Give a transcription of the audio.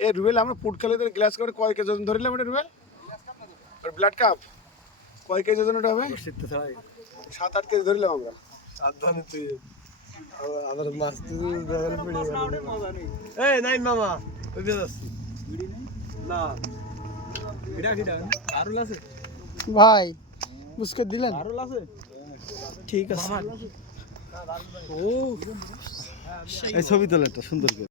এ রুবেল আমরা খেলে গ্লাস করে কয় কেজি ওজন ধরিলাম এটা রুবেল? ব্লাড কাপ কয় কেজি ওজন ওটা হবে? সাত আট কেজি ধরিলাম আমরা। সাবধানে তুই আবার মাছ তুই জলে পড়ে এই নাই মামা ওই যাচ্ছি। না। এটা কিটা আরুল আছে? ভাই বুঝকে দিলেন? আরুল আছে? ঠিক আছে। ও এই ছবি তোলা একটা সুন্দর করে।